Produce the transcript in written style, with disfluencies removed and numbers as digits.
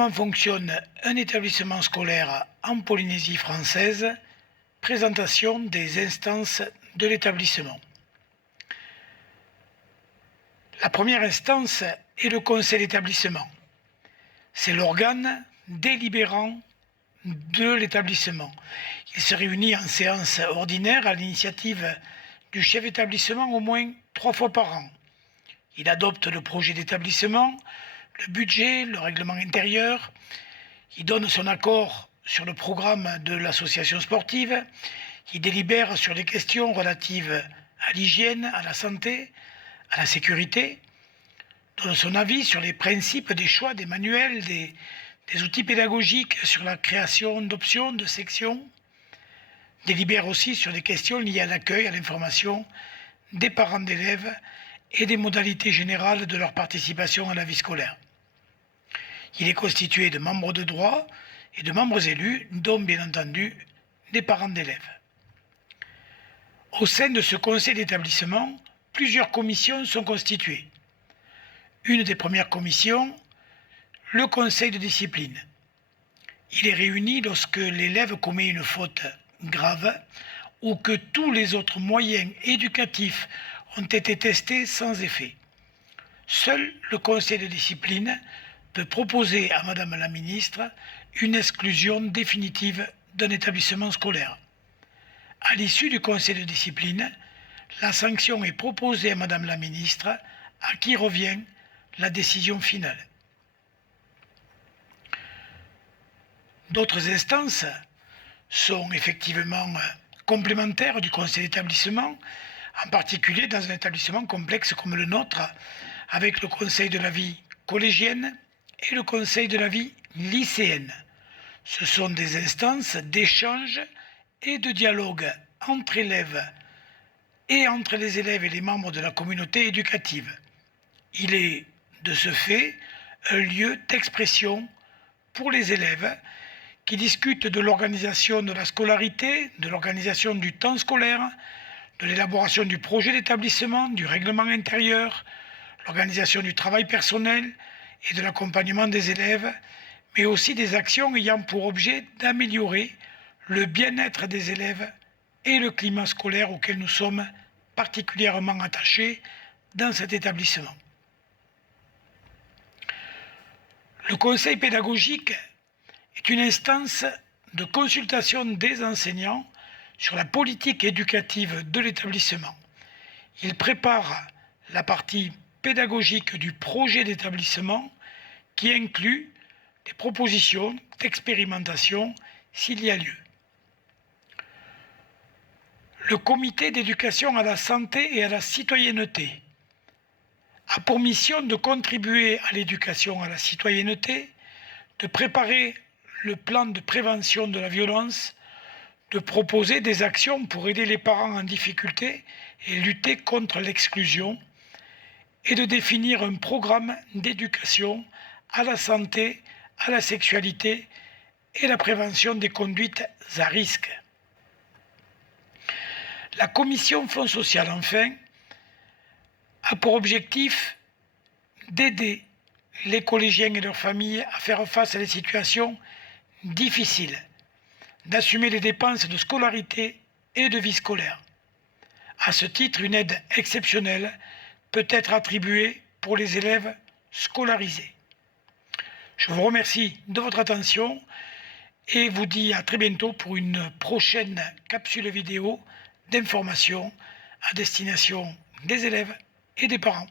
Comment fonctionne un établissement scolaire en Polynésie française? Présentation des instances de l'établissement. La première instance est le conseil d'établissement. C'est l'organe délibérant de l'établissement. Il se réunit en séance ordinaire à l'initiative du chef d'établissement au moins 3 fois par an. Il adopte le projet d'établissement, le budget, le règlement intérieur. Il donne son accord sur le programme de l'association sportive. Il délibère sur les questions relatives à l'hygiène, à la santé, à la sécurité. Donne son avis sur les principes des choix des manuels, des outils pédagogiques, sur la création d'options, de sections. Délibère aussi sur les questions liées à l'accueil, à l'information des parents d'élèves et des modalités générales de leur participation à la vie scolaire. Il est constitué de membres de droit et de membres élus, dont bien entendu des parents d'élèves. Au sein de ce conseil d'établissement, plusieurs commissions sont constituées. Une des premières commissions, le conseil de discipline. Il est réuni lorsque l'élève commet une faute grave ou que tous les autres moyens éducatifs ont été testés sans effet. Seul le conseil de discipline peut proposer à Madame la ministre une exclusion définitive d'un établissement scolaire. À l'issue du conseil de discipline, la sanction est proposée à Madame la ministre, à qui revient la décision finale. D'autres instances sont effectivement complémentaires du conseil d'établissement, en particulier dans un établissement complexe comme le nôtre, avec le conseil de la vie collégienne et le conseil de la vie lycéenne. Ce sont des instances d'échange et de dialogue entre élèves et entre les élèves et les membres de la communauté éducative. Il est, de ce fait, un lieu d'expression pour les élèves qui discutent de l'organisation de la scolarité, de l'organisation du temps scolaire, de l'élaboration du projet d'établissement, du règlement intérieur, l'organisation du travail personnel et de l'accompagnement des élèves, mais aussi des actions ayant pour objet d'améliorer le bien-être des élèves et le climat scolaire auquel nous sommes particulièrement attachés dans cet établissement. Le conseil pédagogique est une instance de consultation des enseignants sur la politique éducative de l'établissement. Il prépare la partie pédagogique du projet d'établissement qui inclut des propositions d'expérimentation s'il y a lieu. Le comité d'éducation à la santé et à la citoyenneté a pour mission de contribuer à l'éducation à la citoyenneté, de préparer le plan de prévention de la violence, de proposer des actions pour aider les parents en difficulté et lutter contre l'exclusion, et de définir un programme d'éducation à la santé, à la sexualité et la prévention des conduites à risque. La commission Fonds social, enfin, a pour objectif d'aider les collégiens et leurs familles à faire face à des situations difficiles, d'assumer les dépenses de scolarité et de vie scolaire. À ce titre, une aide exceptionnelle peut être attribuée pour les élèves scolarisés. Je vous remercie de votre attention et vous dis à très bientôt pour une prochaine capsule vidéo d'information à destination des élèves et des parents.